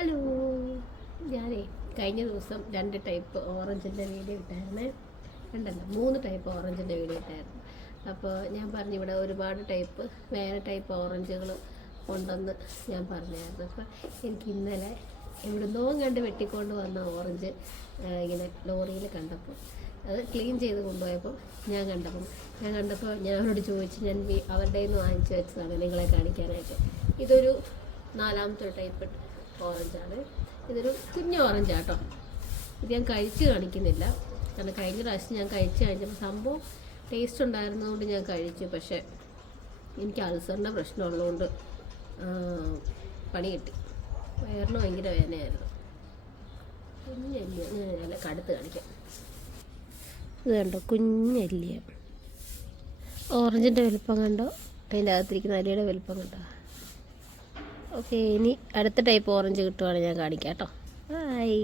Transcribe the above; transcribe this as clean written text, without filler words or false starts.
Hello, ഞാനേ കഴിഞ്ഞ ദിവസം 2 ടൈപ്പ് ഓറഞ്ചിൻ്റെ വീഡിയോ ഇട്ടായിരുന്നേ. 2 3 ടൈപ്പ് ഓറഞ്ചിൻ്റെ വീഡിയോ ഇട്ടായിരുന്നു. അപ്പോൾ ഞാൻ പറഞ്ഞു ഇവിടെ ഒരുപാട് ടൈപ്പ് വേറെ ടൈപ്പ് ഓറഞ്ചുകൾ ഉണ്ടെന്ന് ഞാൻ പറഞ്ഞായിരുന്നു. അപ്പോൾ എനിക്ക് ഇന്നലെ എവിടുന്നോ കണ്ട് വെട്ടിക്കൊണ്ട് വന്ന ഓറഞ്ച് ഇങ്ങനെ ലോറിയിൽ കണ്ടപ്പോൾ അത് ക്ലീൻ ചെയ്ത് കൊണ്ടുപോയപ്പോൾ ഞാൻ കണ്ടപ്പോൾ ഞാൻ അവരോട് ചോദിച്ച് ഞാൻ അവരുടെ നിന്ന് വാങ്ങിച്ച് വെച്ചതാണ് നിങ്ങളെ കാണിക്കാനായിട്ട്. ഇതൊരു 4ാമത്തെ ടൈപ്പ് ഓറഞ്ചാണ്. ഇതൊരു കുഞ്ഞ് ഓറഞ്ചാട്ടോ. ഇത് ഞാൻ കഴിച്ച് കാണിക്കുന്നില്ല, കാരണം കഴിഞ്ഞ പ്രാവശ്യം ഞാൻ കഴിച്ച് കഴിഞ്ഞപ്പോൾ സംഭവം ടേസ്റ്റ് ഉണ്ടായിരുന്നതുകൊണ്ട് ഞാൻ കഴിച്ചു. പക്ഷേ എനിക്ക് അൾസറിൻ്റെ പ്രശ്നമുള്ളതുകൊണ്ട് പണി കിട്ടി. വയറിന് ഭയങ്കര വേദനയായിരുന്നു. കുഞ്ഞല്ലിയ ഞാൻ കടുത്ത് കാണിക്കാം. ഇത് കണ്ടോ, കുഞ്ഞല്ലിയ ഓറഞ്ചിൻ്റെ വലുപ്പം കണ്ടോ, അതിൻ്റെ അകത്തിരിക്കുന്ന അരിയുടെ വലുപ്പം കണ്ടോ. ഓക്കെ, ഇനി അടുത്ത ടൈപ്പ് ഓറഞ്ച് കിട്ടുവാണെങ്കിൽ ഞാൻ കാണിക്കാം കേട്ടോ. ബൈ.